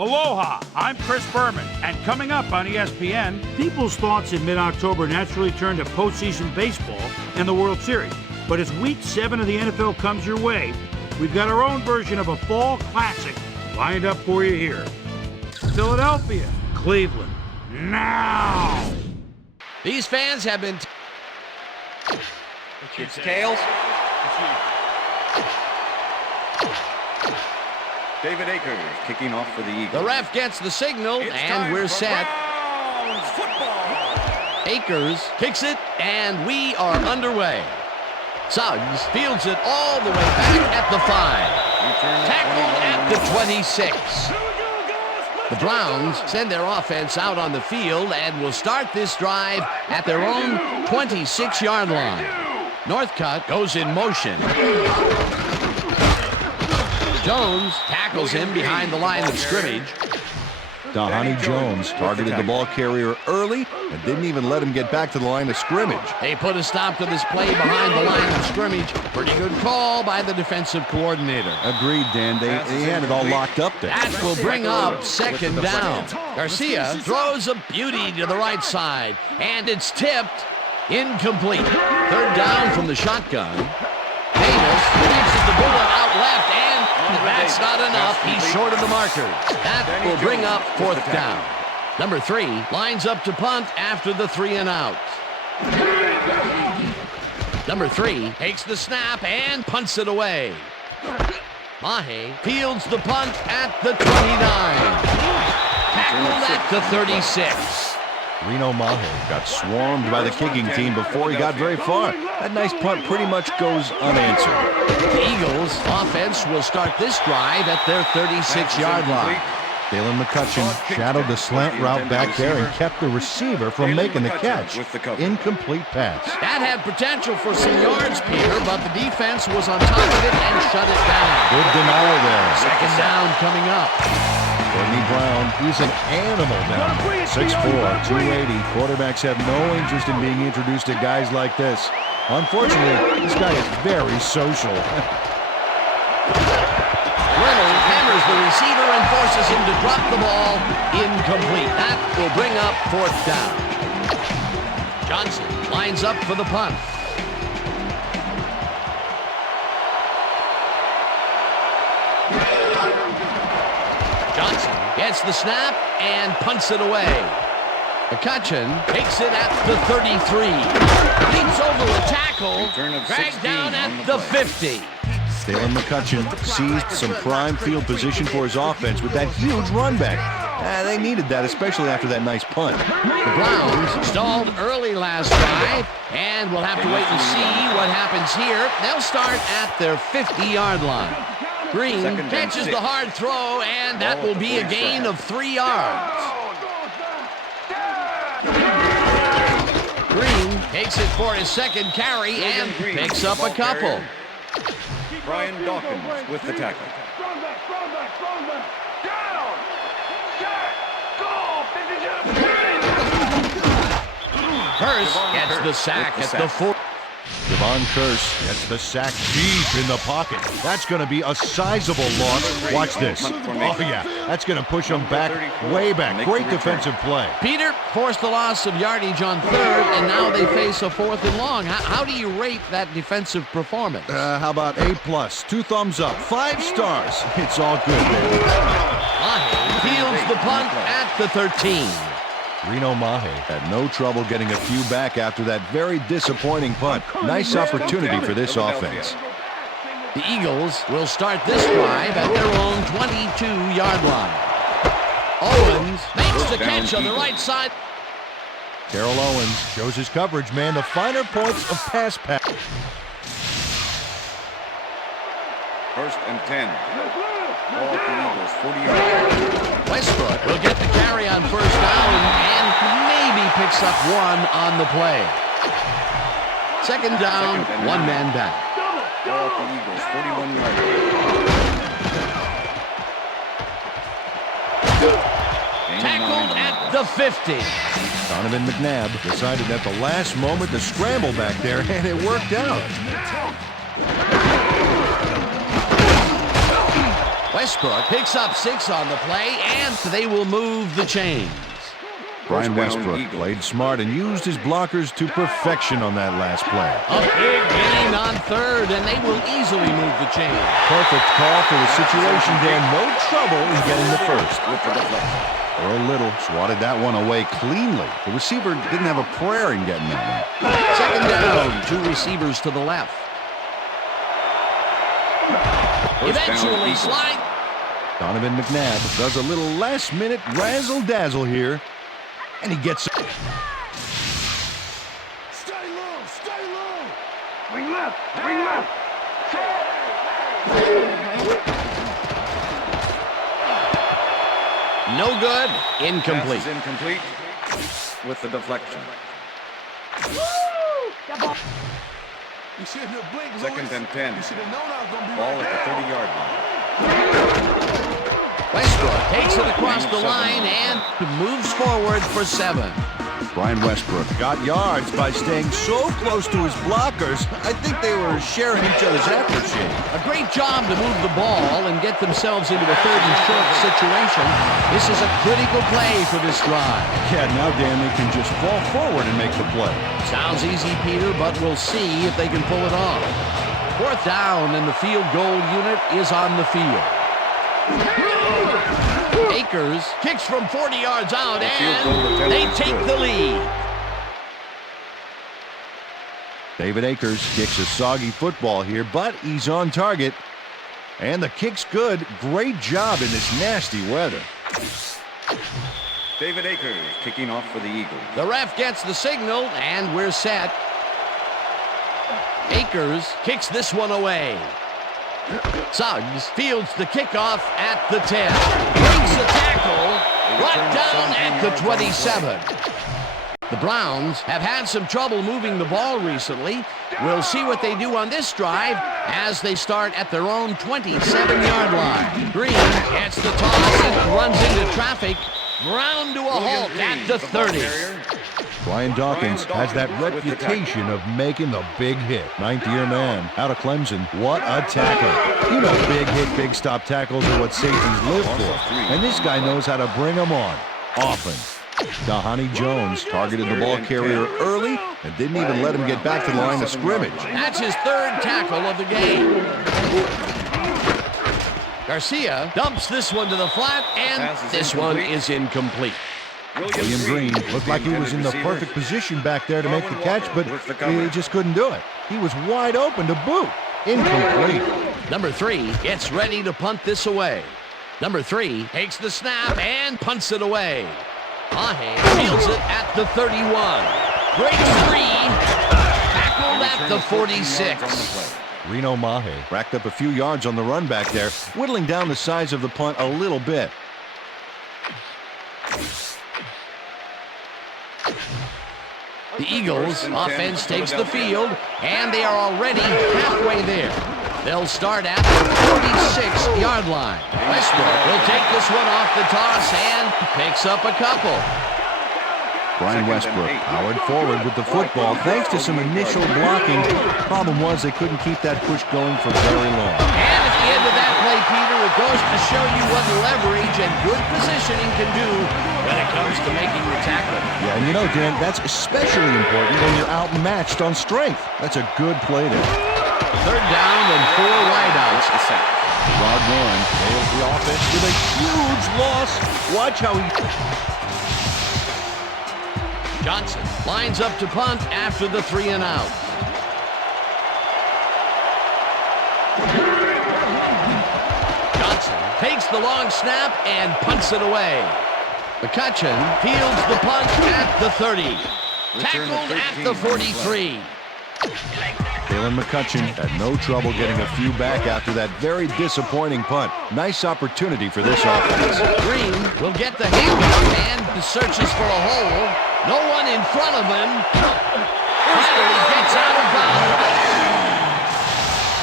Aloha, I'm Chris Berman, and coming up on ESPN, people's thoughts in mid-October naturally turn to postseason baseball and the World Series. But as Week 7 of the NFL comes your way, we've got our own version of a fall classic lined up for you here. Philadelphia, Cleveland, now! These fans have been... It's tails. David Akers kicking off for the Eagles. The ref gets the signal, and we're set. Akers kicks it, and we are underway. Suggs fields it all the way back at the 5. Tackled at the 26. The Browns send their offense out on the field and will start this drive at their own 26-yard line. Northcutt goes in motion. Jones tackles him behind the line of scrimmage. Dahani Jones targeted the ball carrier early and didn't even let him get back to the line of scrimmage. They put a stop to this play behind the line of scrimmage. Pretty good call by the defensive coordinator. Agreed, Dan. They had it all locked up there. That will bring up second down. Garcia throws a beauty to the right side, and it's tipped. Incomplete. Third down from the shotgun. Davis reaches the bullet out left, and that's not enough. He's short of the marker. That will bring up fourth down. Number 3 lines up to punt after the 3 and out. Number 3 takes the snap and punts it away. Mahe fields the punt at the 29. Tackled at the 36. Reno Mahe got swarmed by the kicking team before he got very far. That nice punt pretty much goes unanswered. The Eagles' offense will start this drive at their 36-yard line. Dalen McCutcheon shadowed the slant route back there and kept the receiver from making the catch. Incomplete pass. That had potential for some yards, Peter, but the defense was on top of it and shut it down. Good denial there. Second down coming up. Courtney Brown, he's an animal down. 6'4", 280. Quarterbacks have no interest in being introduced to guys like this. Unfortunately, this guy is very social. Reynolds hammers the receiver and forces him to drop the ball. Incomplete. That will bring up fourth down. Johnson lines up for the punt. Johnson gets the snap and punts it away. McCutcheon takes it at the 33. Leaps over a tackle, dragged down at the 50. Dalen McCutcheon seized some prime field position for his offense with that huge run back. They needed that, especially after that nice punt. The Browns stalled early last drive, and we'll have to wait and see what happens here. They'll start at their 50-yard line. Green catches the hard throw, and that will be a gain of 3 yards. Green takes it for his second carry and picks up a couple. Brian Dawkins with the tackle. Hurst gets the sack at the 4. Javon Curse gets the sack deep in the pocket. That's going to be a sizable loss. Watch this. Oh, yeah. That's going to push them back, way back. Great defensive play. Peter forced the loss of yardage on third, and now they face a 4th and long. How do you rate that defensive performance? How about A+, 2 thumbs up, 5 stars. It's all good, baby. Mahe fields the punt at the 13. Reno Mahe had no trouble getting a few back after that very disappointing punt. Nice opportunity for this offense. The Eagles will start this drive at their own 22-yard line. Owens makes the catch on the right side. Terrell Owens shows his coverage man the finer points of pass. 1st and 10. Ball to Eagles, 40 yards. Westbrook will get the carry on first down and maybe picks up 1 on the play. Second down, 1 man back. Ball to Eagles, 41 yards. Tackled at the 50. Donovan McNabb decided at the last moment to scramble back there, and it worked out. Westbrook picks up 6 on the play, and they will move the chains. Brian Westbrook played smart and used his blockers to perfection on that last play. A big gain on third, and they will easily move the chain. Perfect call for the situation there. No trouble in getting the first. With the deflection. Earl Little swatted that one away cleanly. The receiver didn't have a prayer in getting that one. Second down, 2 receivers to the left. Eventually slide. Donovan McNabb does a little last-minute razzle-dazzle here, and he gets it. Stay low, stay low. Wing left, wing left. No good. Incomplete. Pass is incomplete with the deflection. Second and 10. Ball at the 30-yard line. Westbrook takes it across the line and moves forward for 7. Brian Westbrook got yards by staying so close to his blockers. I think they were sharing each other's aftershave. A great job to move the ball and get themselves into a 3rd and short situation. This is a critical play for this drive. Yeah, now, Dan, they can just fall forward and make the play. Sounds easy, Peter, but we'll see if they can pull it off. 4th down, and the field goal unit is on the field. Akers kicks from 40 yards out, and they take the lead. David Akers kicks a soggy football here, but he's on target. And the kick's good. Great job in this nasty weather. David Akers kicking off for the Eagles. The ref gets the signal, and we're set. Akers kicks this one away. Suggs fields the kickoff at the 10. Brings the tackle, brought down at the 27. The Browns have had some trouble moving the ball recently. We'll see what they do on this drive as they start at their own 27-yard line. Green gets the toss and runs into traffic. Ground to a halt at the 30. Brian Dawkins has that reputation of making the big hit. 9th-year man out of Clemson. What a tackle. You know big hit, big stop tackles are what safeties live for. And this guy knows how to bring them on often. Dahani Jones targeted the ball carrier early and didn't even let him get back to the line of scrimmage. That's his 3rd tackle of the game. Garcia dumps this one to the flat, and this one is incomplete. William Green looked like he was in the perfect position back there to make the catch, but he just couldn't do it. He was wide open to boot. Incomplete. Number 3 gets ready to punt this away. Number 3 takes the snap and punts it away. Mahe fields it at the 31. Breaks 3. Tackled at the 46. Reno Mahe racked up a few yards on the run back there, whittling down the size of the punt a little bit. The Eagles offense takes the field, and they are already halfway there. They'll start at the 46-yard line. Westbrook will take this one off the toss and picks up a couple. Brian Westbrook powered forward with the football thanks to some initial blocking. Problem was they couldn't keep that push going for very long. And at the end of that play, Peter, it goes to show you what leverage and good positioning can do when it comes to making the tackle. Yeah, and you know, Dan, that's especially important when you're outmatched on strength. That's a good play there. 3rd down and 4 wideouts. Rod Warren nails the offense with a huge loss. Watch how he... Johnson lines up to punt after the 3 and out. Johnson takes the long snap and punts it away. McCutcheon fields the punt at the 30. Tackled at the 43. Kalen McCutcheon had no trouble getting a few back after that very disappointing punt. Nice opportunity for this offense. Green will get the handoff and searches for a hole. No one in front of him. Finally gets out of bounds.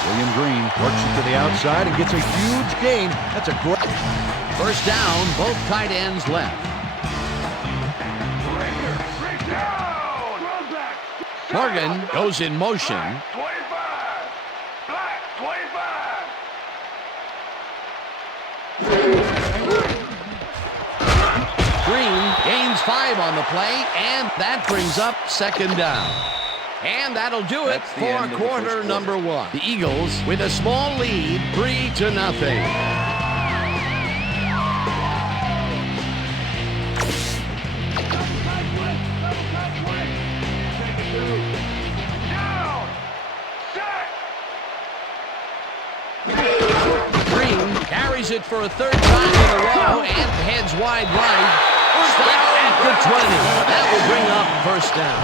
William Green works it to the outside and gets a huge gain. That's a great... 1st down, both tight ends left. Morgan goes in motion. Green gains 5 on the play, and that brings up second down. And that'll do it for quarter number 1. The Eagles with a small lead, 3-0. Carries it for a 3rd time in a row and heads wide right. Stopped at the 20. That will bring up first down.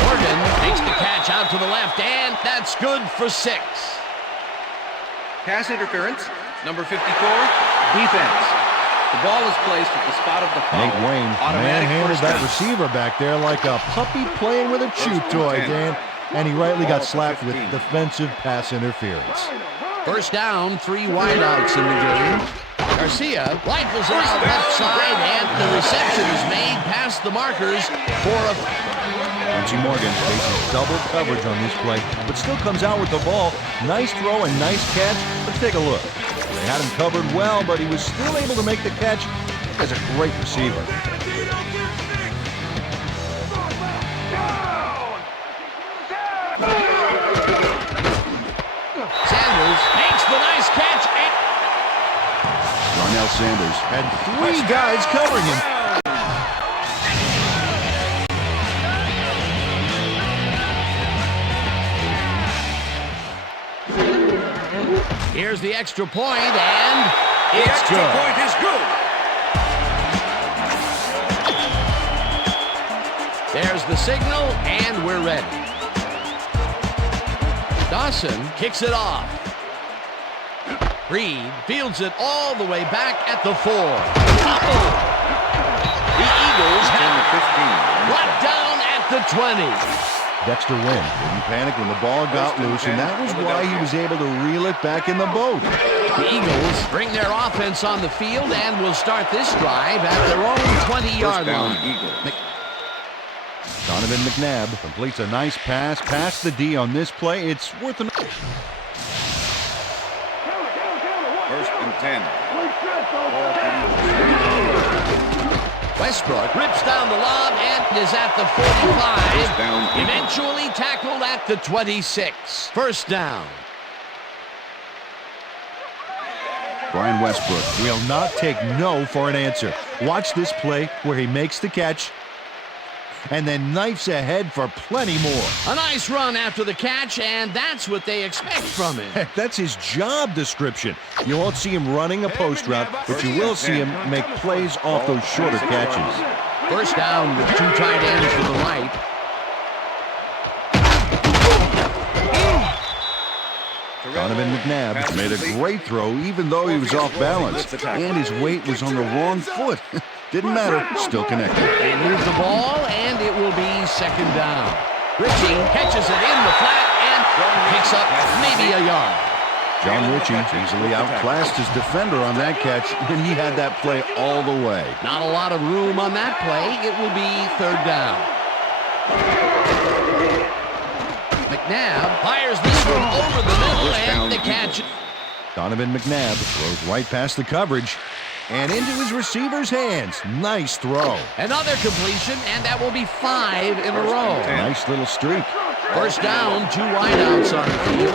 Morgan makes the catch out to the left, and that's good for 6. Pass interference, number 54, defense. The ball is placed at the spot of the foul. Nate Wayne manhandled that receiver back there like a puppy playing with a chew toy, Dan. And he rightly got slapped with defensive pass interference. First down, 3 wideouts in the game. Garcia rifles it out left side, and the reception is made past the markers for a... Quincy Morgan faces double coverage on this play, but still comes out with the ball. Nice throw and nice catch. Let's take a look. They had him covered well, but he was still able to make the catch. He's a great receiver. Sanders makes the nice catch. Darnell Sanders had 3 guys covering him. Here's the extra point, and it's good. The extra point is good. There's the signal, and we're ready. Dawson kicks it off. Reed fields it all the way back at the 4. The Eagles have brought down at the 20. Dexter Wynn didn't panic when the ball got loose, and that was why he was able to reel it back in the boat. The Eagles bring their offense on the field and will start this drive at their own 20-yard line. Donovan McNabb completes a nice pass past the D on this play. It's worth an... 1st and 10. Westbrook rips down the lob and is at the 45. Eventually tackled at the 26. First down. Brian Westbrook will not take no for an answer. Watch this play where he makes the catch and then knifes ahead for plenty more. A nice run after the catch, and that's what they expect from him. Heck, that's his job description. You won't see him running a post route, but you will see him make plays off those shorter catches. First down with 2 tight ends to the right. Donovan McNabb made a great throw even though he was off balance, and his weight was on the wrong foot. Didn't matter, still connected. They move the ball, and it will be second down. Ritchie catches it in the flat and picks up maybe a yard. John Ritchie easily outclassed his defender on that catch, and he had that play all the way. Not a lot of room on that play. It will be third down. McNabb fires this one over the middle, and the catch. Donovan McNabb throws right past the coverage and into his receiver's hands. Nice throw. Another completion, and that will be 5 in a row. Nice little streak. First down, 2 wideouts on the field.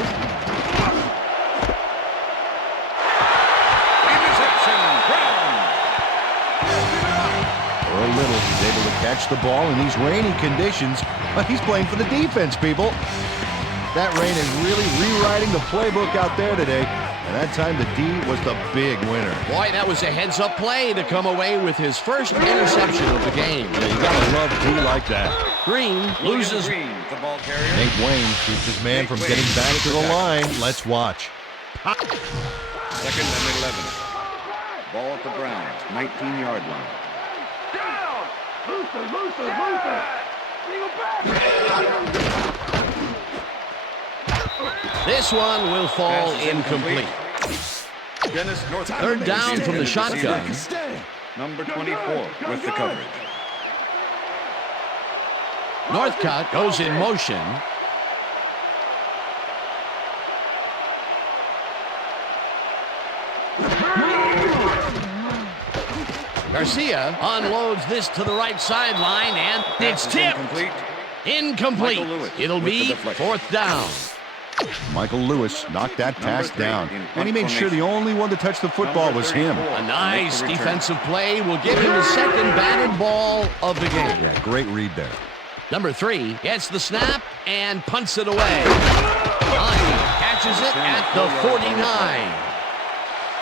Earl Little is able to catch the ball in these rainy conditions, but he's playing for the defense, people. That rain is really rewriting the playbook out there today. And that time the D was the big winner. Boy, that was a heads-up play to come away with his first interception of the game. Yeah, you gotta love D like that. Green loses. Nate Wayne keeps his man from getting back to the line. Let's watch. 2nd and 11. Ball at the Browns, 19-yard line. Down! Looser! This one will fall incomplete. Third down from the shotgun. Number 24 with the coverage. Northcutt goes in motion. Garcia unloads this to the right sideline, and it's tipped. Incomplete. It'll be fourth down. Michael Lewis knocked that pass down, and he made sure the only one to touch the football was him. A nice defensive play will give him the second batted ball of the game. Yeah, great read there. Number 3 gets the snap and punts it away. Lonnie catches it at the 49.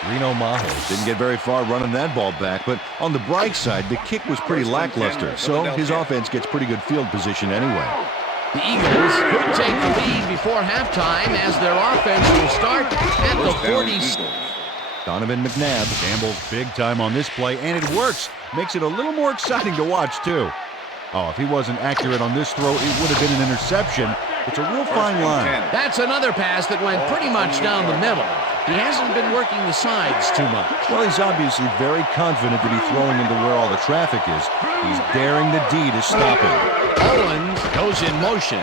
Reno Majes didn't get very far running that ball back, but on the bright side, the kick was pretty lackluster, so his offense gets pretty good field position anyway. The Eagles could take the lead before halftime as their offense will start at the 40. Donovan McNabb gambles big time on this play, and it works. Makes it a little more exciting to watch, too. Oh, if he wasn't accurate on this throw, it would have been an interception. It's a real fine line. That's another pass that went pretty much down the middle. He hasn't been working the sides too much. Well, he's obviously very confident to be throwing into where all the traffic is. He's daring the D to stop him. Owens goes in motion.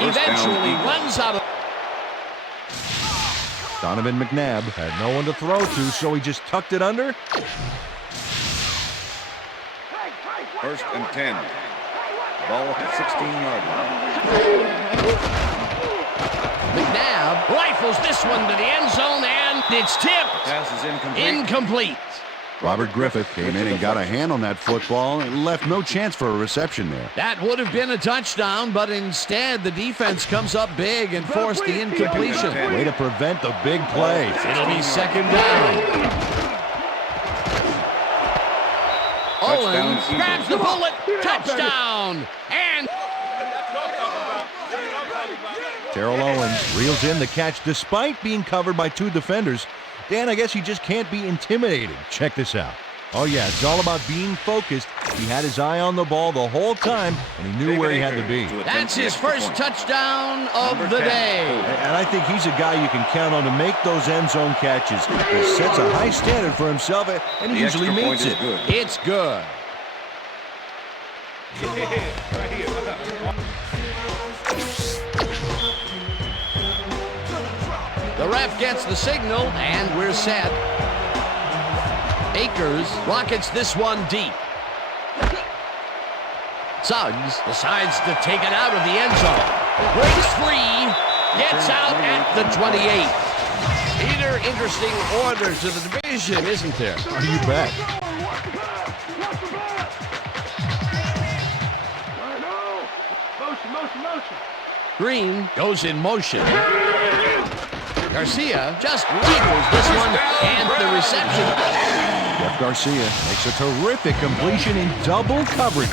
Eventually runs out of... Donovan McNabb had no one to throw to, so he just tucked it under. First and 10. Ball at the 16-yard line. McNabb rifles this one to the end zone, and it's tipped. Pass is incomplete. Incomplete. Robert Griffith came in and got a hand on that football and left no chance for a reception there. That would have been a touchdown, but instead the defense comes up big and forced the incompletion. Way to prevent the big play. It'll be second down. Owens grabs the bullet. Touchdown. And Terrell Owens reels in the catch despite being covered by 2 defenders. Dan, I guess he just can't be intimidated. Check this out. Oh, yeah, it's all about being focused. He had his eye on the ball the whole time, and he knew where he had to be. That's his first touchdown of the day. And I think he's a guy you can count on to make those end zone catches. He sets a high standard for himself, and he usually meets it. It's good. The ref gets the signal, and we're set. Akers rockets this one deep. Suggs decides to take it out of the end zone. Breaks free, gets out at the 28. Peter, interesting order to the division, isn't there? Oh, you bet. Motion. Green goes in motion. Garcia just rifles this one, and the reception. Jeff Garcia makes a terrific completion in double coverage.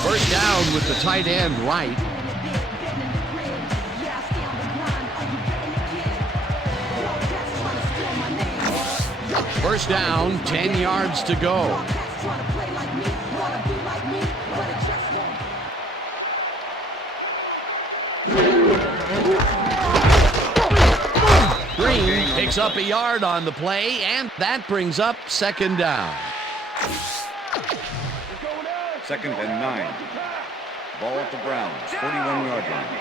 First down with the tight end right. First down, 10 yards to go. Green picks up a yard on the play, and that brings up second down. Second and 9. Ball at the Browns, 41-yard line.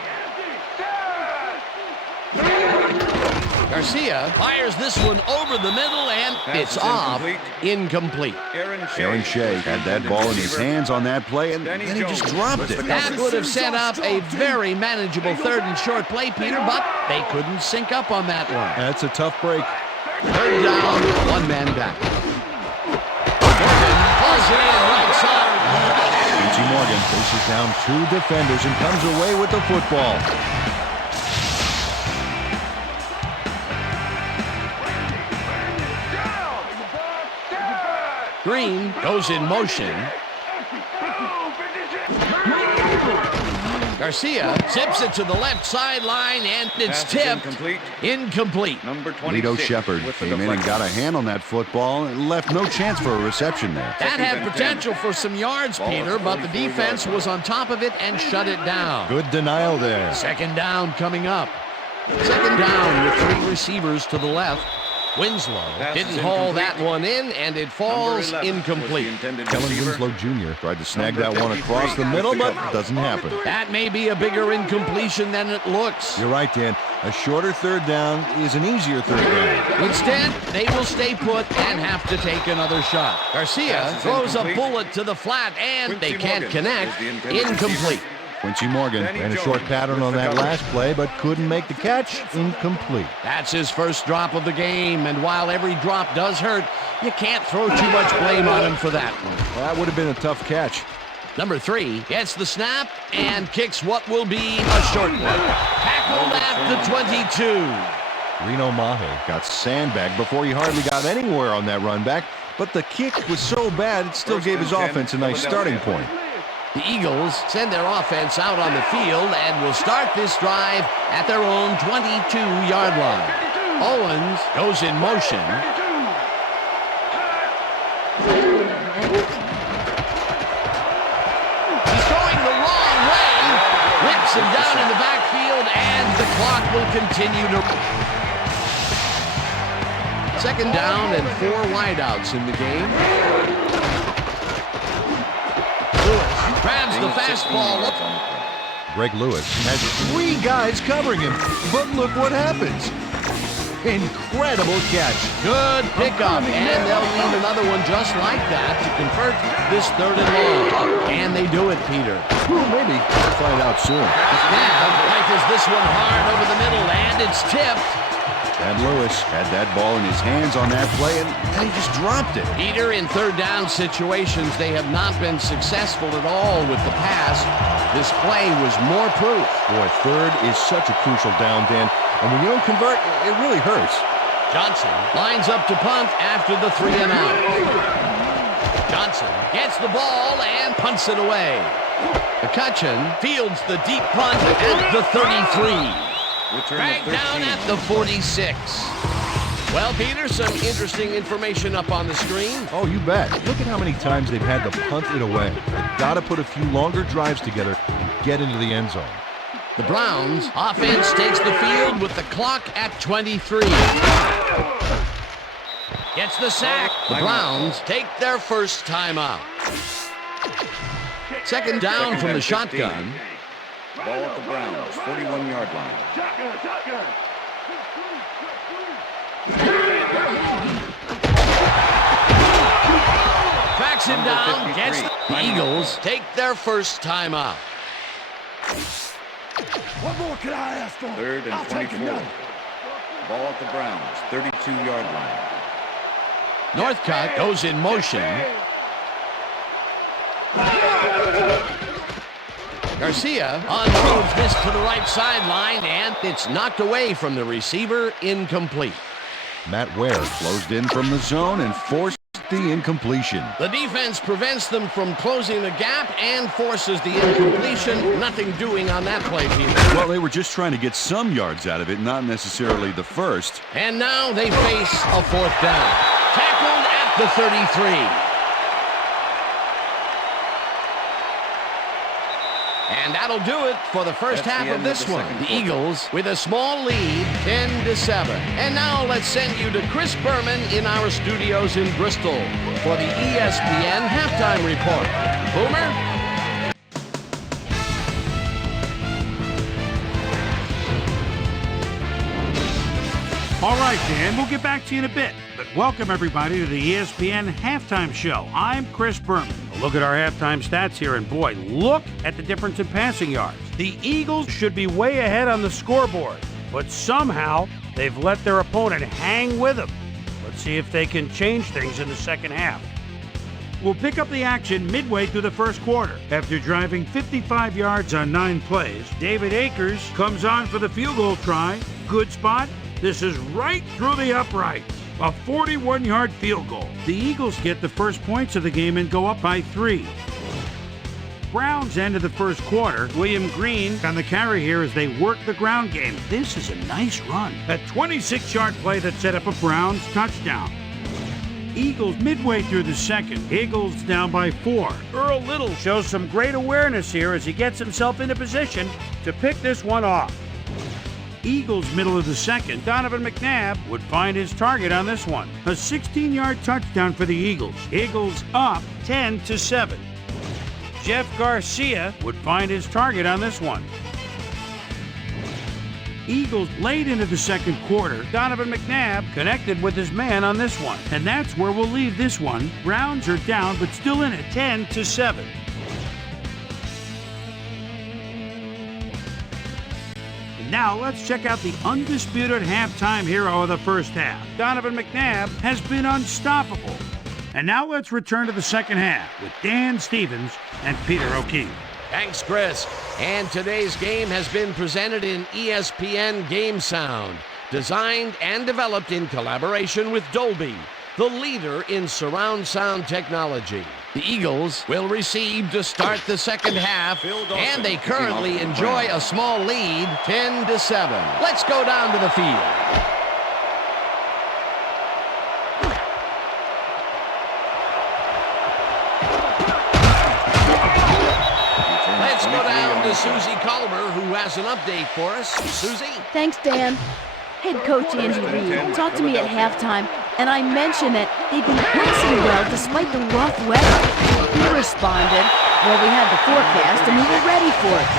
Garcia fires this one over the middle, and it's off. Incomplete. Aaron Shea had that ball in his hands on that play, and then he just dropped it. That would have set up a very manageable third and short play, Peter, but they couldn't sync up on that one. That's a tough break. Third down, one man back. Morgan pulls it in right side. P.T. Morgan faces down 2 defenders and comes away with the football. Green goes in motion. Garcia zips it to the left sideline, and it's tipped. Incomplete. Number 26. Lito Shepard came in and got a hand on that football and left no chance for a reception there. That had potential for some yards, Peter, but the defense was on top of it and shut it down. Good denial there. Second down coming up. Second down with 3 receivers to the left. Winslow Pass is didn't haul incomplete. that one in, and it falls 11 was the incomplete. intended Kellen receiver. Winslow Jr. tried to snag Number that one 53 across the middle, but it doesn't happen. That may be a bigger incompletion than it looks. You're right, Dan. A shorter third down is an easier third down. Instead, they will stay put and have to take another shot. Garcia Pass is throws a incomplete. bullet to the flat, and Quincy they can't Morgan connect. is the intended Incomplete. Quincy Morgan Danny ran a Jones short pattern with on the that cover. last play, but couldn't make the catch. Incomplete. That's his first drop of the game, and while every drop does hurt, you can't throw too much blame on him for that one. That would have been a tough catch. Number 3 gets the snap and kicks what will be a short one. Tackled at the 22. Reno Mahe got sandbagged before he hardly got anywhere on that run back, but the kick was so bad it still First gave his and 10, offense a nice starting Philadelphia. point. The Eagles send their offense out on the field and will start this drive at their own 22-yard line. Owens goes in motion. He's going the wrong way. Whips him down in the backfield, and the clock will continue to... Second down and 4 wideouts in the game. Lewis grabs the fastball. Greg Lewis has 3 guys covering him, but look what happens. Incredible catch. Good pickup, and they'll need another one just like that to convert this 3rd and long. And they do it, Peter. Well, maybe. We'll find out soon. Now, rifles this one hard over the middle, and it's tipped. And Lewis had that ball in his hands on that play, and he just dropped it. Peter, in 3rd down situations, they have not been successful at all with the pass. This play was more proof. Boy, 3rd is such a crucial down, Dan. And when you don't convert, it really hurts. Johnson lines up to punt after the 3 and out. Johnson gets the ball and punts it away. McCutcheon fields the deep punt at the 33. Back down at the 46. Well, Peter, some interesting information up on the screen. Oh, you bet. Look at how many times they've had to punt it away. They've got to put a few longer drives together and get into the end zone. The Browns offense takes the field with the clock at 23. Gets the sack. The Browns take their first timeout. Second down from the shotgun. Ball at the Browns, 41-yard line. Shotgun, shotgun. Tracks him Number down. 53. Gets the Eagles take their first timeout. What more can I ask for? 3rd I'll and take 24. another. Ball at the Browns, 32-yard line. Northcutt goes in motion. Garcia unloads this to the right sideline, and it's knocked away from the receiver, incomplete. Matt Ware closed in from the zone and forced the incompletion. The defense prevents them from closing the gap and forces the incompletion. Nothing doing on that play, Peter. Well, they were just trying to get some yards out of it, not necessarily the first. And now they face a 4th down. Tackled at the 33. And that'll do it for the first That's half the of end this of the one. second The quarter. Eagles with a small lead, 10-7. And now let's send you to Chris Berman in our studios in Bristol for the ESPN Halftime Report. Boomer? All right, Dan, we'll get back to you in a bit. But welcome, everybody, to the ESPN Halftime Show. I'm Chris Berman. A look at our halftime stats here, and boy, look at the difference in passing yards. The Eagles should be way ahead on the scoreboard, but somehow they've let their opponent hang with them. Let's see if they can change things in the second half. We'll pick up the action midway through the first quarter. After driving 55 yards on 9 plays, David Akers comes on for the field goal try. Good spot. This is right through the uprights. A 41-yard field goal. The Eagles get the first points of the game and go up by 3. Browns end of the first quarter. William Green on the carry here as they work the ground game. This is a nice run. A 26-yard play that set up a Browns touchdown. Eagles midway through the second. Eagles down by 4. Earl Little shows some great awareness here as he gets himself into position to pick this one off. Eagles middle of the second. Donovan McNabb would find his target on this one. A 16-yard touchdown for the Eagles. Eagles up 10-7. Jeff Garcia would find his target on this one. Eagles late into the second quarter. Donovan McNabb connected with his man on this one. And that's where we'll leave this one. Browns are down, but still in it, 10-7. And now let's check out the undisputed halftime hero of the first half. Donovan McNabb has been unstoppable. And now let's return to the second half with Dan Stevens and Peter O'Keefe. Thanks, Chris. And today's game has been presented in ESPN Game Sound, designed and developed in collaboration with Dolby, the leader in surround sound technology. The Eagles will receive to start the second half, and they currently enjoy a small lead, 10-7. Let's go down to the field. Let's go down to Susie Culver, who has an update for us. Susie? Thanks, Dan. Head coach Andy Reid talked to me at halftime, and I mentioned that they've been pressing well despite the rough weather. He responded, well, we had the forecast and we were ready for it.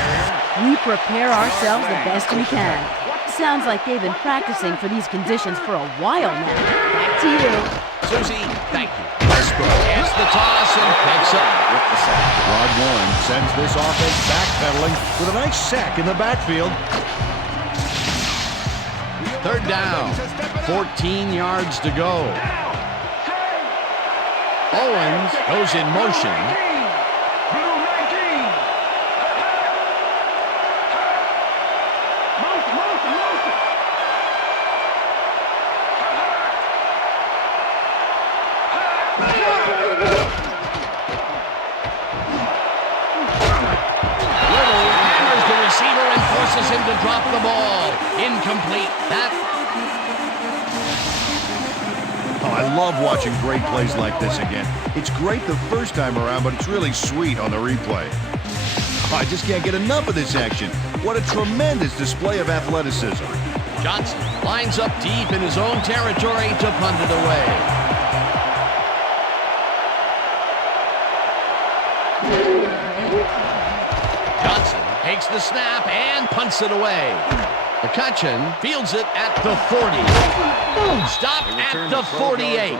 We prepare ourselves the best we can. Sounds like they've been practicing for these conditions for a while now. Back to you. Susie, thank you. Westbrook gets the toss and picks up with the sack. Rod Warren sends this offense backpedaling with a nice sack in the backfield. Third down, 14 yards to go. Owens goes in motion. Forces him to drop the ball. Incomplete. Oh, I love watching great plays like this again. It's great the first time around, but it's really sweet on the replay. Oh, I just can't get enough of this action. What a tremendous display of athleticism. Johnson lines up deep in his own territory to punt it away. Johnson takes the snap and punts it away. McCutcheon fields it at the 40. Stopped at the 48.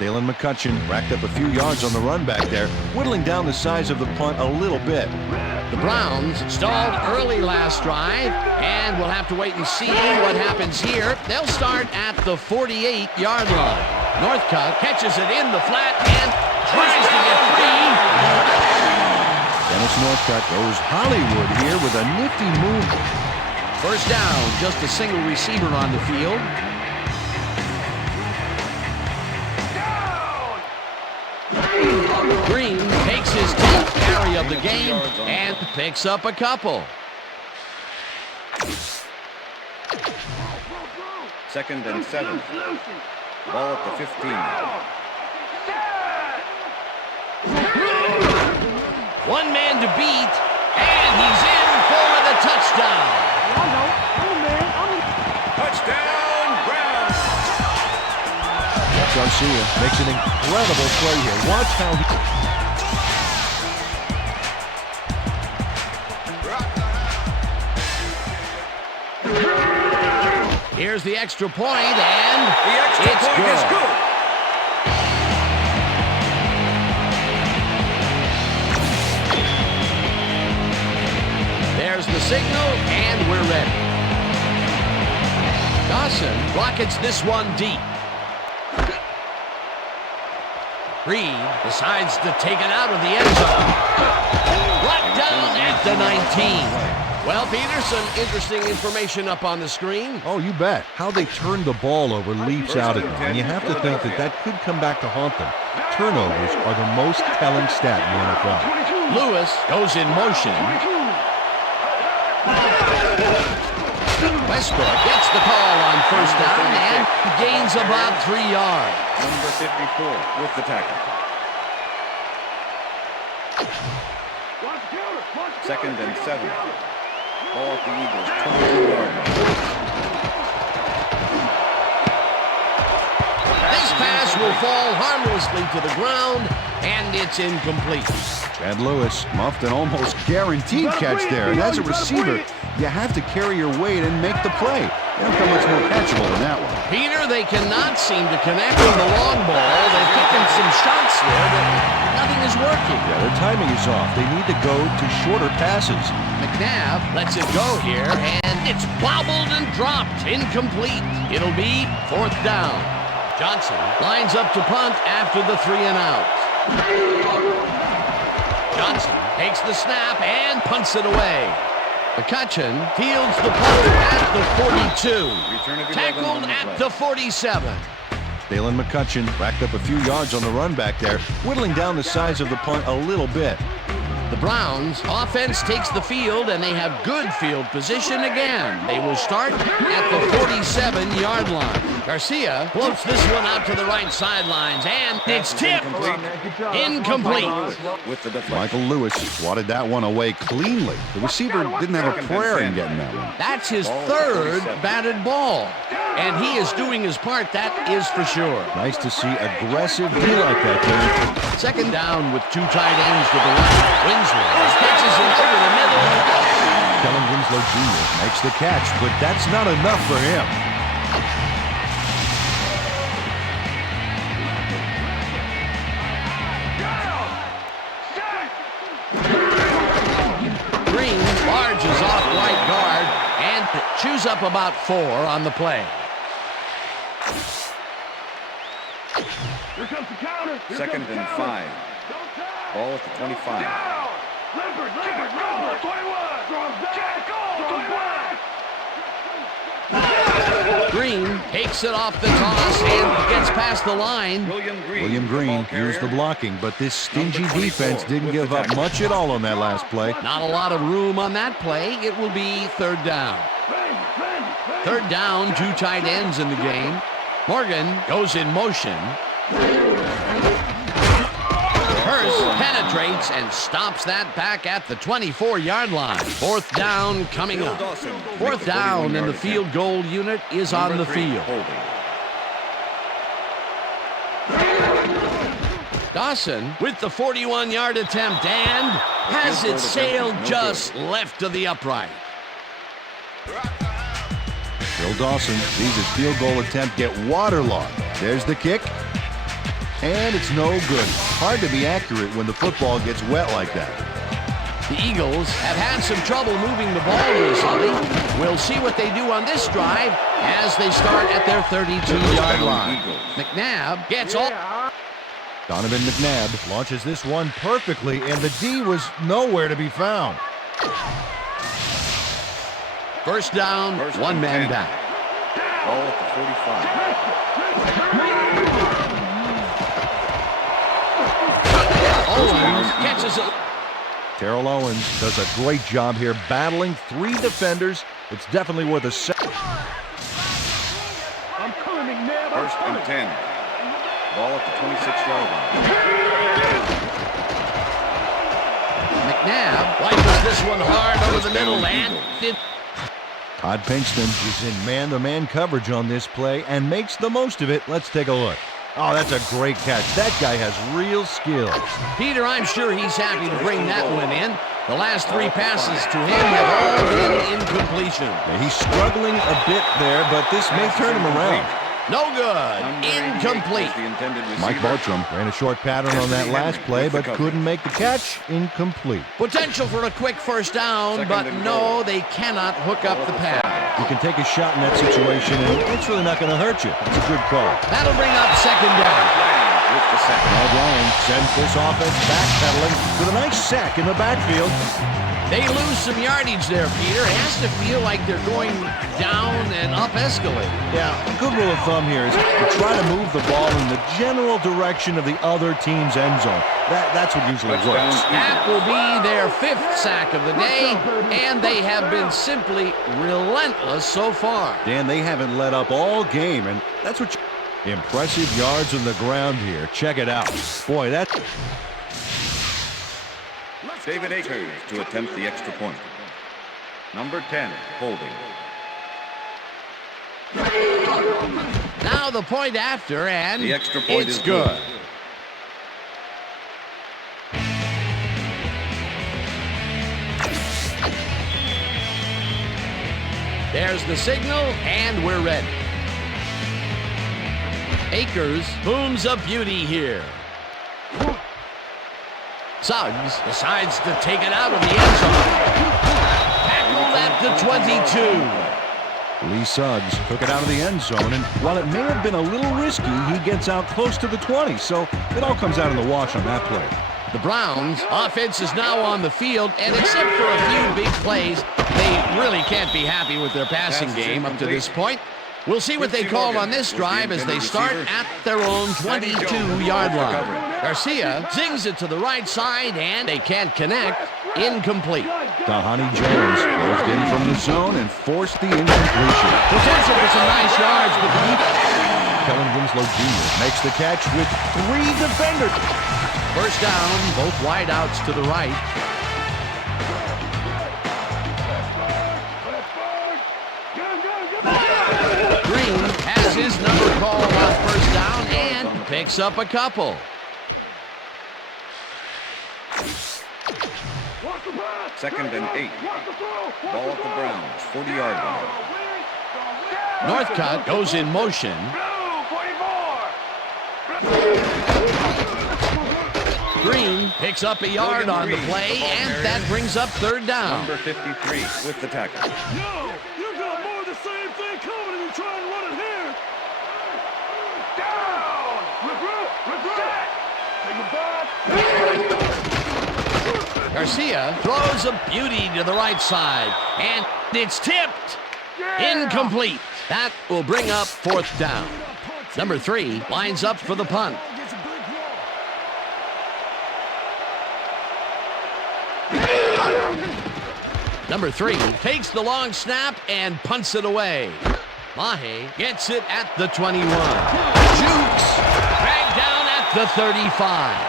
Dalen McCutcheon racked up a few yards on the run back there, whittling down the size of the punt a little bit. The Browns stalled early last drive, and we'll have to wait and see what happens here. They'll start at the 48-yard line. Northcutt catches it in the flat and tries to get free. Dennis Northcutt goes Hollywood here with a nifty move. First down, just a single receiver on the field. Green takes his 10th carry of the game and picks up a couple. Second and 7. Ball at the 15. One man to beat, and he's in for the touchdown. Touchdown, Browns! Garcia makes an incredible play here. Watch how he... Here's the extra point, and The extra it's point good. is good. There's the signal, and we're ready. Dawson rockets this one deep. Reed decides to take it out of the end zone. Brought down at the 19. Well, Peter, some interesting information up on the screen. Oh, you bet. How they turn the ball over leaps out at me, and you have to think that that could come back to haunt them. Turnovers are the most telling stat in the NFL. Lewis goes in motion. Westbrook gets the call on first down and gains about 3 yards. Number 54 with the tackle. Second and 7. Ball at the Eagles, 22-yard line. This pass will fall harmlessly to the ground, and it's incomplete. Chad Lewis muffed an almost guaranteed catch there. And as a receiver, you have to carry your weight and make the play. You don't come much more catchable than that one. Peter, they cannot seem to connect on the long ball. They've taken some shots there, but nothing is working. Yeah, their timing is off. They need to go to shorter passes. McNabb lets it go here, and it's bobbled and dropped. Incomplete. It'll be 4th down. Johnson lines up to punt after the 3 and out. Johnson takes the snap and punts it away. McCutcheon fields the punt at the 42. Tackled at the 47. Dalen McCutcheon racked up a few yards on the run back there, whittling down the size of the punt a little bit. The Browns offense takes the field, and they have good field position again. They will start at the 47-yard line. Garcia floats this one out to the right sidelines, and it's tipped. Incomplete. With the deflection. Michael Lewis swatted that one away cleanly. The receiver didn't have a prayer in getting that one. That's his 3rd batted ball, and he is doing his part, that is for sure. Nice to see aggressive D like that there. 2nd down with 2 tight ends to the right. Winslow catches it over the middle. Kellen Winslow Jr. makes the catch, but that's not enough for him. Green barges off right guard and chews up about 4 on the play. Here comes the counter. 2nd and 5. Ball at the 25. Leopard, roll. 21. Jack, go. 21. Green takes it off the toss and gets past the line. William Green used the blocking, but this stingy defense didn't give up much at all on that last play. Not a lot of room on that play. It will be 3rd down. 3rd down, 2 tight ends in the game. Morgan goes in motion. Hurst penetrates and stops that back at the 24-yard line. 4th down coming up. 4th down, and the field goal unit is on the field. Dawson with the 41-yard attempt and has it sailed just left of the upright. Bill Dawson sees his field goal attempt get waterlogged. There's the kick. And it's no good. Hard to be accurate when the football gets wet like that. The Eagles have had some trouble moving the ball recently. We'll see what they do on this drive as they start at their 32-yard line. McNabb gets all. Donovan McNabb launches this one perfectly, and the D was nowhere to be found. 1st down, 1 man back. Ball at the 45. Owens catches it. Terrell Owens does a great job here battling 3 defenders. It's definitely worth a second. I'm coming, McNabb. 1st and 10. Ball at the 26-yard line. McNabb rifles this one hard over the middle and Todd Pinkston is in man-to-man coverage on this play and makes the most of it. Let's take a look. Oh, that's a great catch. That guy has real skills. Peter, I'm sure he's happy to bring that one in. The last 3 passes to him have all been incompletion. Yeah, he's struggling a bit there, but this may turn him around. No good. Incomplete. Mike Bartram ran a short pattern on that last play, but couldn't make the catch. Incomplete. Potential for a quick 1st down, but no, they cannot hook up the pass. You can take a shot in that situation, and it's really not going to hurt you. It's a good call. That'll bring up 2nd down. Now Ryan sends this offense backpedaling with a nice sack in the backfield. They lose some yardage there, Peter. It has to feel like they're going down and up escalating. Yeah, a good rule of thumb here is to try to move the ball in the general direction of the other team's end zone. That's what usually works. That will be their 5th sack of the day, and they have been simply relentless so far. Dan, they haven't let up all game, and that's what impressive yards on the ground here. Check it out. Boy, that... David Akers to attempt the extra point. Number 10, holding. Now the point after, and The extra point it's is good. good. There's the signal, and we're ready. Akers booms a beauty here. Suggs decides to take it out of the end zone. Tackled at the 22. Lee Suggs took it out of the end zone, and while it may have been a little risky, he gets out close to the 20, so it all comes out in the wash on that play. The Browns' offense is now on the field, and except for a few big plays, they really can't be happy with their passing game up to this point. We'll see what they call on this drive as they start at their own 22-yard line. Garcia zings it to the right side, and they can't connect. Incomplete. Dahani Jones moved in from the zone and forced the incompletion. Potential for some nice yards, but the Kellen Winslow Jr. makes the catch with 3 defenders. first down, both wideouts to the right. Green has his number called on first down and picks up a couple. Second and 8. Ball at the Browns, 40-yard line. Northcutt goes in motion. Green picks up a yard on the play, and that brings up third down. Number 53 with the tackle. Yo, you got more of the same thing coming and you try and run it here. Down! Regroup! Take it back! Garcia throws a beauty to the right side, and it's tipped. Incomplete. That will bring up fourth down. Number 3 lines up for the punt. Number 3 takes the long snap and punts it away. Mahe gets it at the 21. Jukes dragged down at the 35.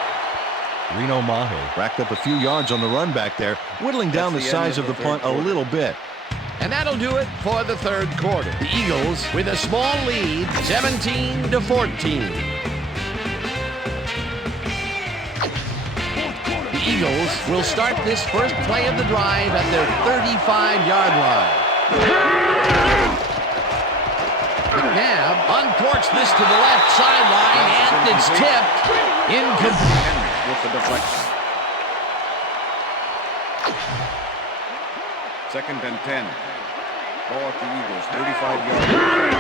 Reno Mahe racked up a few yards on the run back there, whittling down the size of the punt a little bit. And that'll do it for the third quarter. The Eagles with a small lead, 17-14. The Eagles will start this first play of the drive at their 35-yard line. McNabb uncorks this to the left sideline, and it's tipped. Incomplete. With the deflection. Second and 10. Ball at the Eagles, 35-yard line.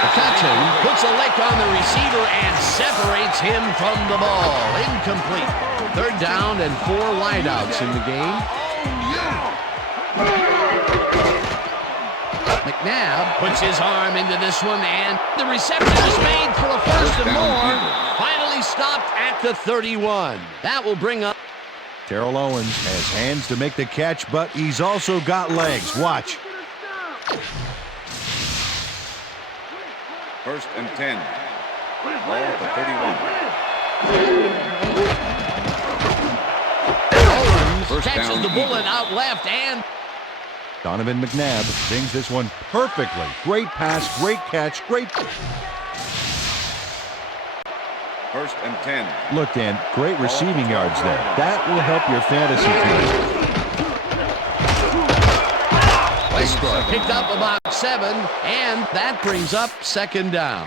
McCutcheon puts a lick on the receiver and separates him from the ball. Incomplete. Third down and 4 wideouts in the game. McNabb puts his arm into this one, and the reception is made for a first and more. Finally stopped at the 31. That will bring up. Terrell Owens has hands to make the catch, but he's also got legs. Watch. First and 10. Ball at the 31. Owens catches the bullet out left, and Donovan McNabb sings this one perfectly. Great pass, great catch, great. First and 10. Look, Dan, great receiving yards there. That will help your fantasy team. Westbrook picked up about 7, and that brings up second down.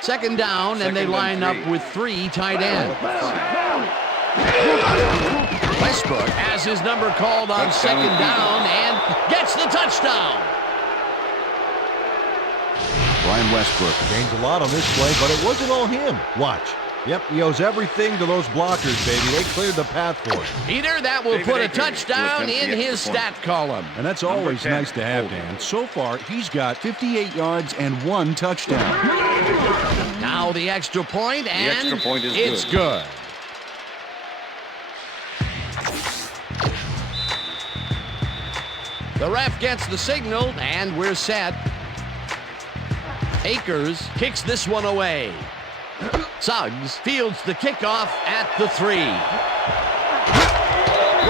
Second down, and they line up with 3 tight ends. Westbrook has his number called on second down and gets the touchdown. Brian Westbrook gains a lot on this play, but it wasn't all him. Watch. Yep, he owes everything to those blockers, baby. They cleared the path for him. Peter, that will put a touchdown in his stat column. And that's always nice to have, Dan. So far, he's got 58 yards and 1 touchdown. Now the extra point, and extra point is it's good. The ref gets the signal, and we're set. Akers kicks this one away. Suggs fields the kickoff at the 3.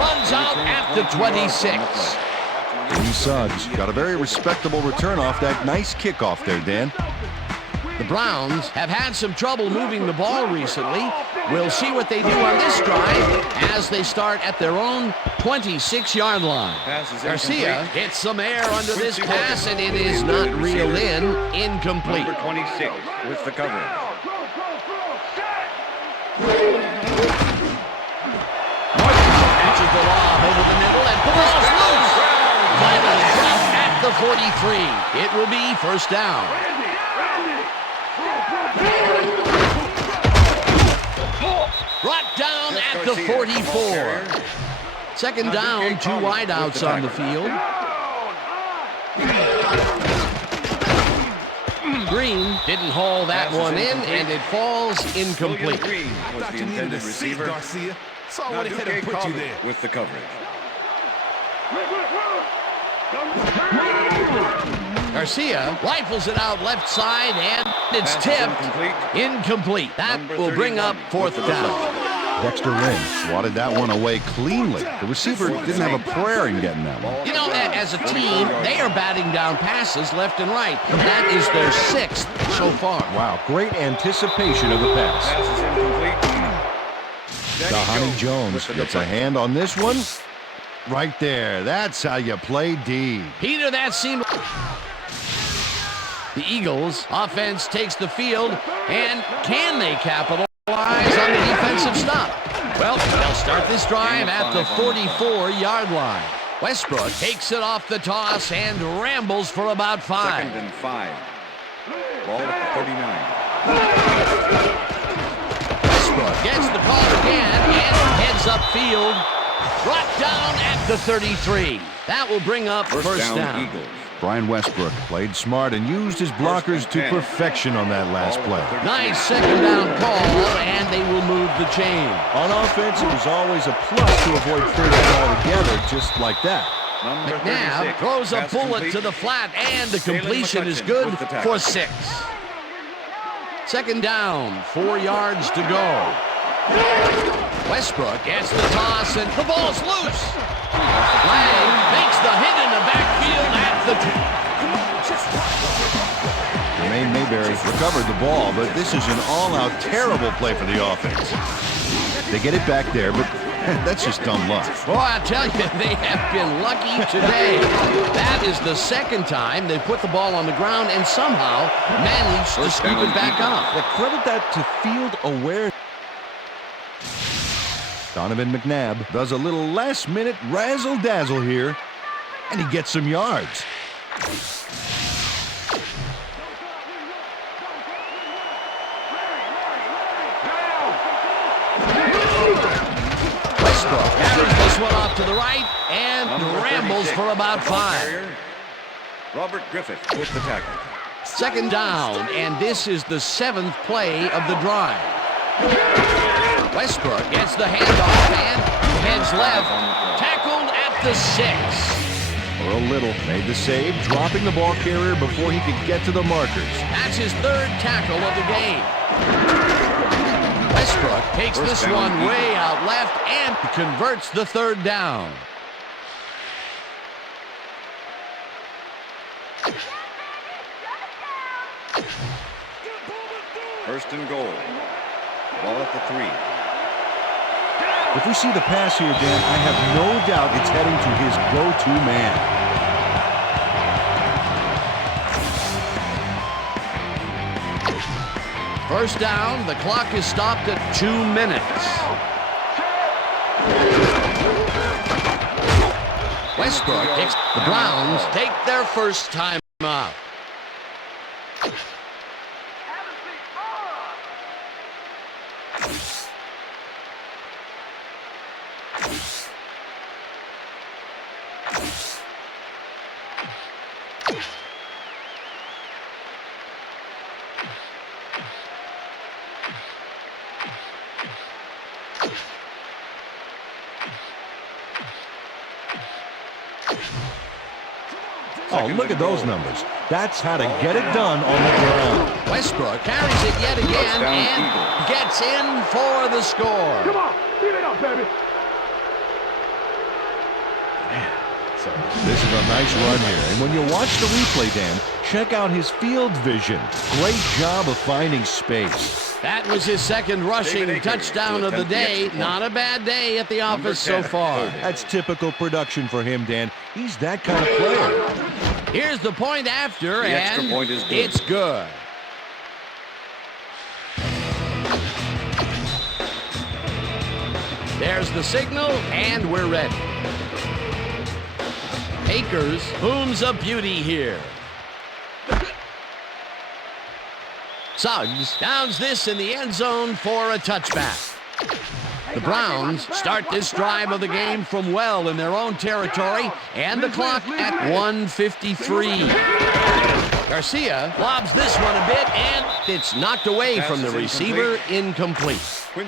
runs out at the 26. Lee Suggs got a very respectable return off that nice kickoff there, Dan. The Browns have had some trouble moving the ball recently. We'll see what they do on this drive as they start at their own 26-yard line. Garcia hits some air under this pass, and it is not reeled in. Incomplete. Number 26 with the coverage. Catches the lob over the middle and pulls loose. Finally dropped at the 43. It will be first down. Brought down at the 44. Second down, 2 wideouts on the field. Green didn't haul that one in, and it falls incomplete. Green was the intended receiver. Garcia. So I Now went ahead and put you there. with the coverage. Garcia rifles it out left side, and it's Pass is tipped. Incomplete. That Number will bring up 31 fourth with the down. Dexter Ring swatted that one away cleanly. The receiver didn't have a prayer in getting that one. You know, as a team, they are batting down passes left and right. That is their 6th so far. Wow, great anticipation of the pass. Pass is incomplete. Dahani Jones gets a hand on this one. Right there. That's how you play D. Peter, that seemed... The Eagles offense takes the field, and can they capitalize on the defensive stop? Well, they'll start this drive at the 44-yard line. Westbrook takes it off the toss and rambles for about 5. 2nd and 5. Ball at the 39. Westbrook gets the call again and heads upfield. Brought down at the 33. That will bring up first down. Eagles. Brian Westbrook played smart and used his blockers to perfection on that last play. Nice second down call, and they will move the chain. On offense, it was always a plus to avoid third down altogether, just like that. Number McNabb 36. throws a Pass bullet complete. to the flat, and the Jalen completion is McCutcheon good with the tackle. for 6. Second down, 4 yards to go. Westbrook gets the toss, and the ball's loose. Lang makes the hit in the backfield at the... Jermaine Mayberry recovered the ball, but this is an all-out terrible play for the offense. They get it back there, but that's just dumb luck. Boy, I tell you, they have been lucky today. That is the 2nd time they put the ball on the ground and somehow managed to scoop it back up. Well, credit that to field awareness. Donovan McNabb does a little last-minute razzle-dazzle here, and he gets some yards. Westbrook carries this one off to the right and rambles for about 5. Robert Griffith with the tackle. Second down, and this is the 7th play of the drive. Westbrook gets the handoff and heads left, tackled at the 6. Earl Little made the save, dropping the ball carrier before he could get to the markers. That's his 3rd tackle of the game. Westbrook takes this one way out left and converts the 3rd down. First and goal. Ball at the 3. If we see the pass here, Dan, I have no doubt it's heading to his go-to man. First down, the clock is stopped at 2 minutes. Westbrook takes the Browns take their first time out. Oh, look at those numbers. That's how to get it done on the ground. Westbrook carries it yet again and gets in for the score. Come on, give it up, baby. sir. This is a nice run here. And when you watch the replay, Dan, check out his field vision. Great job of finding space. That was his second rushing touchdown of the day. Not a bad day at the office so far. That's typical production for him, Dan. He's that kind of player. Here's the point after, The extra and point is good. it's good. There's the signal, and we're ready. Akers booms a beauty here. Suggs downs this in the end zone for a touchback. The Browns start this drive of the game from well in their own territory, and the clock at 1:53. Garcia lobs this one a bit, and it's knocked away from the receiver, incomplete.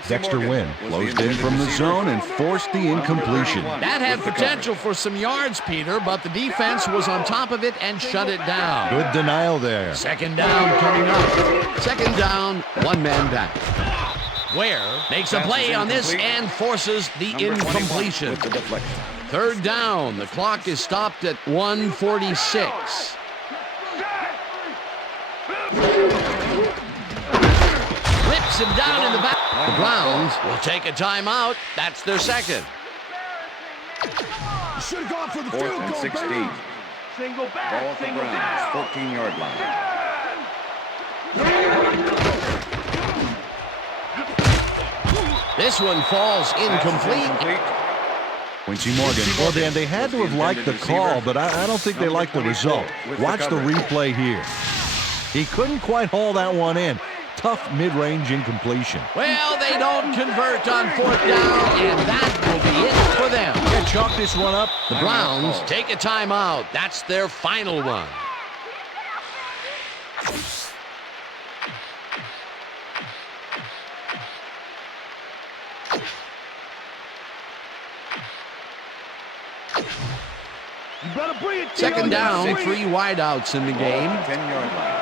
Dexter Wynn closed in from the zone and forced the incompletion. That had potential for some yards, Peter, but the defense was on top of it and shut it down. Good denial there. Second down coming up. Second down, one man back. Ware makes a play on this and forces the incompletion. Third down, the clock is stopped at 1:46. Rips him down in the back. The Browns will take a timeout. That's their second. Should have gone for the 4th field and goal, 16. baby. Ball at the Browns, 14-yard line. This one falls incomplete. Quincy Morgan. Well, Dan, they had to have liked the call, but I don't think they liked the result. Watch the replay here. He couldn't quite haul that one in. Tough mid-range incompletion. Well, they don't convert on fourth down, and that will be it for them. Yeah, chalk this one up. The Browns take a timeout. That's their final one. You better bring it. Second down, 3 wideouts in the game. 10-yard line.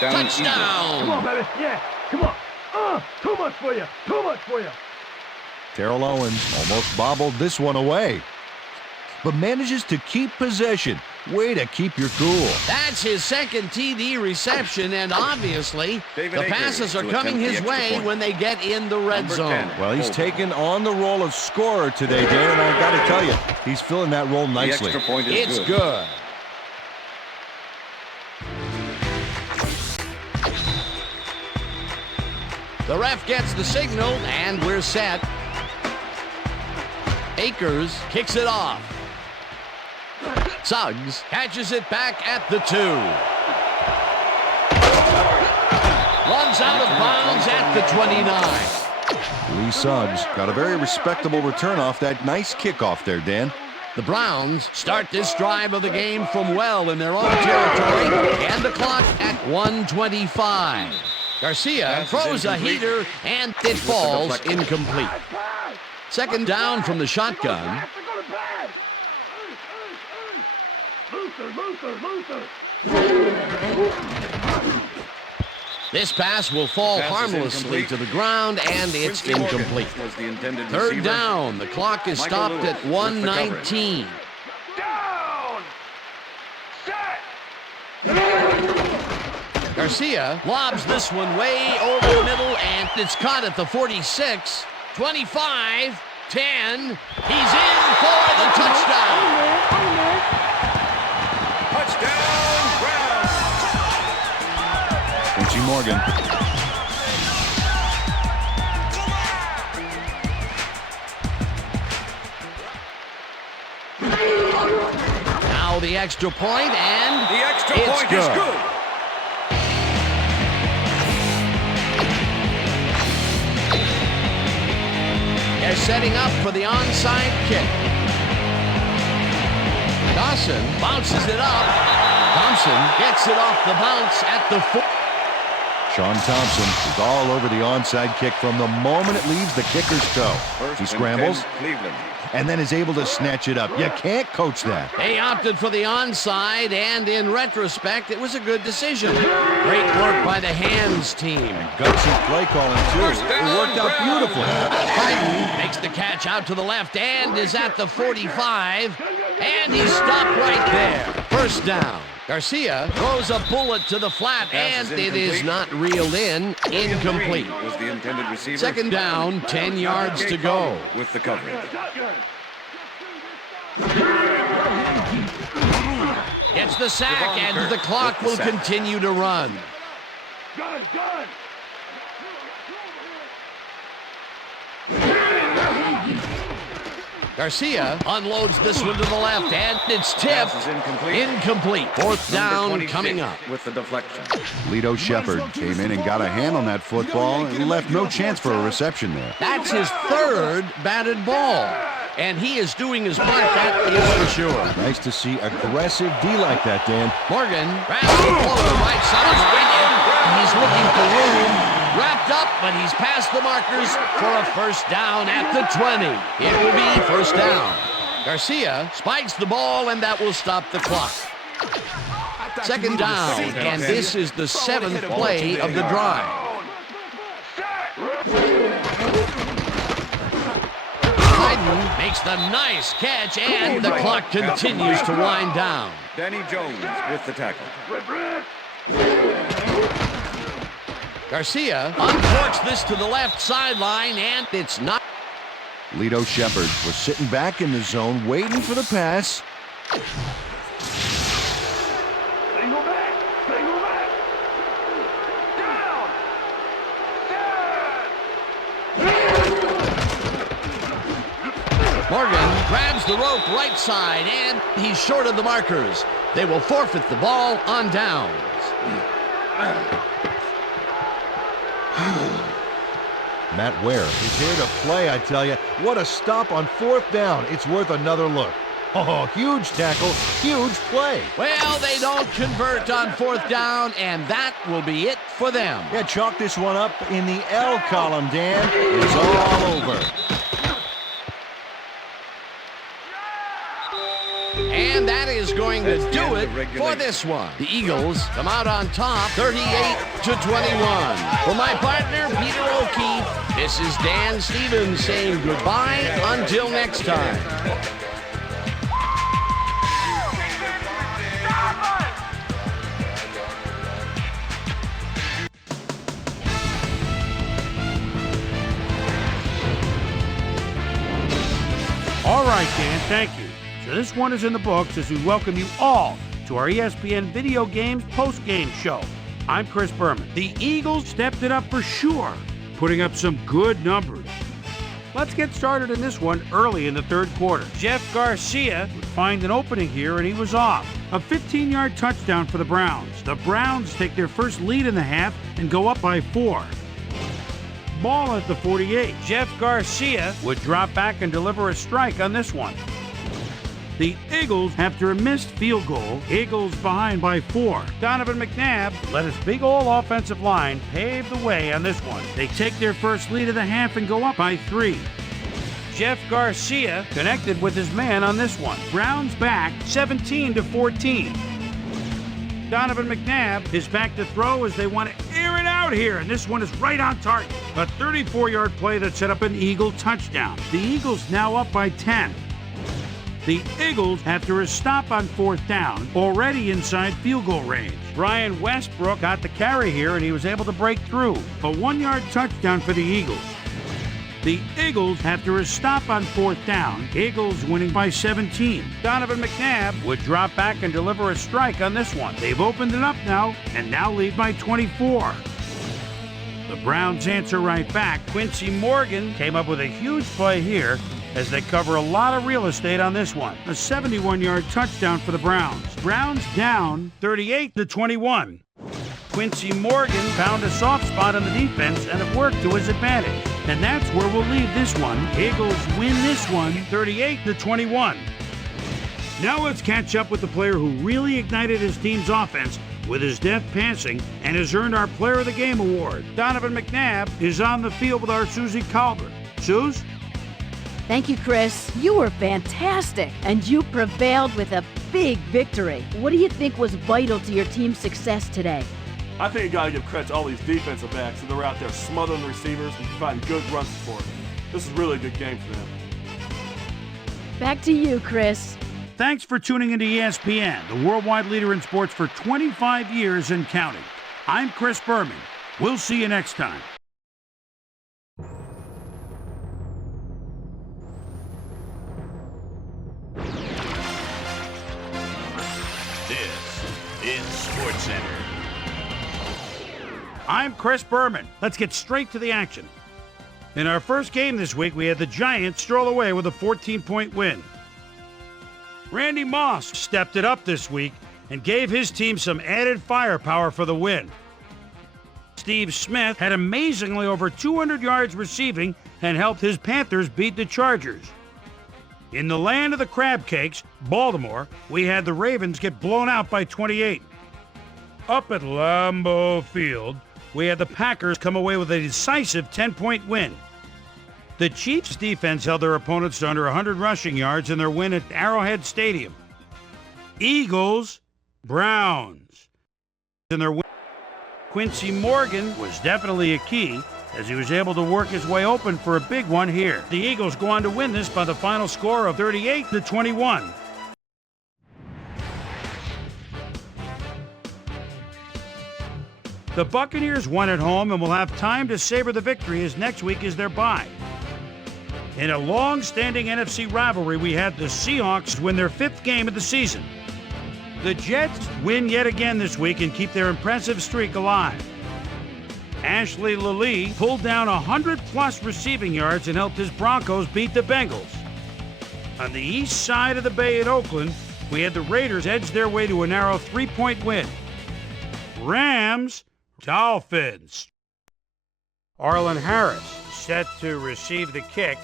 Touchdown. Come on, baby. Yeah, come on. Too much for you. Too much for you. Terrell Owens almost bobbled this one away, but manages to keep possession. Way to keep your cool. That's his second TD reception, and obviously, the passes are coming his way when they get in the red zone. Well, he's taken on the role of scorer today, Dan, and I've got to tell you, he's filling that role nicely. The extra point is It's good. The ref gets the signal, and we're set. Akers kicks it off. Suggs catches it back at the 2. Runs out of bounds at the 29. Lee Suggs got a very respectable return off that nice kickoff there, Dan. The Browns start this drive of the game from well in their own territory, and the clock at 1:25. Garcia throws a heater, and it falls incomplete. Second down from the shotgun. This pass will fall harmlessly to the ground, and it's incomplete. Third down. The clock is stopped at 1:19. Garcia lobs this one way over the middle, and it's caught at the 46. 25, 10. He's in for the touchdown. Touchdown, Browns. Quincy Morgan. Now the extra point, and The extra it's point is good. They're setting up for the onside kick. Dawson bounces it up. Thompson gets it off the bounce at the 4. Sean Thompson is all over the onside kick from the moment it leaves the kicker's toe. He scrambles and then is able to snatch it up. You can't coach that. They opted for the onside, and in retrospect, it was a good decision. Great work by the hands team. Gutsy play calling, too. It worked out beautifully. Biden makes the catch out to the left and is at the 45, and he stopped right there. First down. Garcia throws a bullet to the flat, and it is not reeled in. Incomplete. Was the intended receiver. Second down, 10 yards to go. With the coverage. It's the sack, and the clock will continue to run. Garcia unloads this one to the left, and it's tipped. Incomplete. Fourth down coming up. With the deflection. Lito Shepard came in and got a hand on that football and left no chance for a reception there. That's his third batted ball, and he is doing his part, that is for sure. Nice to see aggressive D like that, Dan. Morgan grabs the ball to the right sideline, and he's looking for room. Wrapped up, but he's past the markers for a first down at the 20. It will be first down. Garcia spikes the ball, and that will stop the clock. Second down, and this is the 7th play of the drive. Biden makes the nice catch, and the clock continues to wind down. Danny Jones with the tackle. Garcia uncorks this to the left sideline, and it's not. Lito Shepard was sitting back in the zone, waiting for the pass. Single back. Down. Morgan grabs the rope right side, and he's short of the markers. They will forfeit the ball on downs. Matt Ware is here to play, I tell you. What a stop on fourth down. It's worth another look. Oh, huge tackle, huge play. Well, they don't convert on fourth down, and that will be it for them. Yeah, chalk this one up in the L column, Dan. It's all over. And that is going to do it for this one. The Eagles come out on top, 38-21. For my partner, Peter O'Keefe, this is Dan Stevens saying goodbye until next time. All right, Dan, thank you. So this one is in the books as we welcome you all to our ESPN Video Games post-game show. I'm Chris Berman. The Eagles stepped it up for sure, putting up some good numbers. Let's get started in this one early in the third quarter. Jeff Garcia would find an opening here, and he was off. A 15-yard touchdown for the Browns. The Browns take their first lead in the half and go up by 4. Ball at the 48. Jeff Garcia would drop back and deliver a strike on this one. The Eagles, after a missed field goal, Eagles behind by 4. Donovan McNabb let his big old offensive line pave the way on this one. They take their first lead of the half and go up by 3. Jeff Garcia connected with his man on this one. Browns back 17-14. Donovan McNabb is back to throw as they want to air it out here, and this one is right on target. A 34-yard play that set up an Eagle touchdown. The Eagles now up by 10. The Eagles, after a stop on fourth down, already inside field goal range. Brian Westbrook got the carry here, and he was able to break through. A 1-yard touchdown for the Eagles. The Eagles, after a stop on fourth down, Eagles winning by 17. Donovan McNabb would drop back and deliver a strike on this one. They've opened it up now, and now lead by 24. The Browns answer right back. Quincy Morgan came up with a huge play here as they cover a lot of real estate on this one. A 71-yard touchdown for the Browns. Browns down 38-21. Quincy Morgan found a soft spot on the defense and it worked to his advantage. And that's where we'll leave this one. Eagles win this one 38-21. Now let's catch up with the player who really ignited his team's offense with his deft passing and has earned our Player of the Game award. Donovan McNabb is on the field with our Susie Calvert. Suze? Thank you, Chris. You were fantastic, and you prevailed with a big victory. What do you think was vital to your team's success today? I think you got to give credit to all these defensive backs who are out there smothering the receivers and providing good run support. This is really a good game for them. Back to you, Chris. Thanks for tuning into ESPN, the worldwide leader in sports for 25 years and counting. I'm Chris Berman. We'll see you next time. This is SportsCener. I'm Chris Berman. Let's get straight to the action. In our first game this week, we had the Giants stroll away with a 14-point win. Randy Moss stepped it up this week and gave his team some added firepower for the win. Steve Smith had amazingly over 200 yards receiving and helped his Panthers beat the Chargers. In the land of the crab cakes, Baltimore, we had the Ravens get blown out by 28. Up at Lambeau Field, we had the Packers come away with a decisive 10-point win. The Chiefs' defense held their opponents to under 100 rushing yards in their win at Arrowhead Stadium. Eagles, Browns. In their win, Quincy Morgan was definitely a key as he was able to work his way open for a big one here. The Eagles go on to win this by the final score of 38-21. The Buccaneers won at home and will have time to savor the victory as next week is their bye. In a long-standing NFC rivalry, we had the Seahawks win their 5th game of the season. The Jets win yet again this week and keep their impressive streak alive. Ashley Lilly pulled down 100-plus receiving yards and helped his Broncos beat the Bengals. On the east side of the bay in Oakland, we had the Raiders edge their way to a narrow 3-point win. Rams, Dolphins. Arlen Harris set to receive the kick,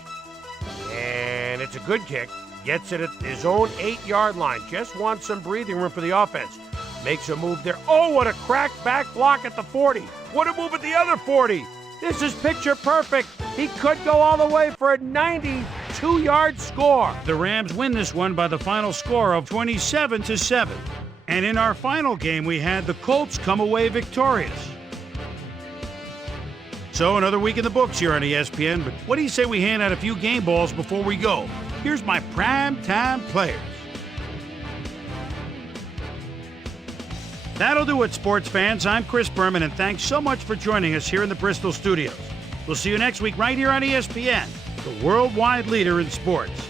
and it's a good kick. Gets it at his own 8-yard line. Just wants some breathing room for the offense. Makes a move there. Oh, what a crack back block at the 40. What a move at the other 40. This is picture perfect. He could go all the way for a 92-yard score. The Rams win this one by the final score of 27-7. And in our final game, we had the Colts come away victorious. So another week in the books here on ESPN, but what do you say we hand out a few game balls before we go? Here's my primetime players. That'll do it, sports fans. I'm Chris Berman, and thanks so much for joining us here in the Bristol studios. We'll see you next week right here on ESPN, the worldwide leader in sports.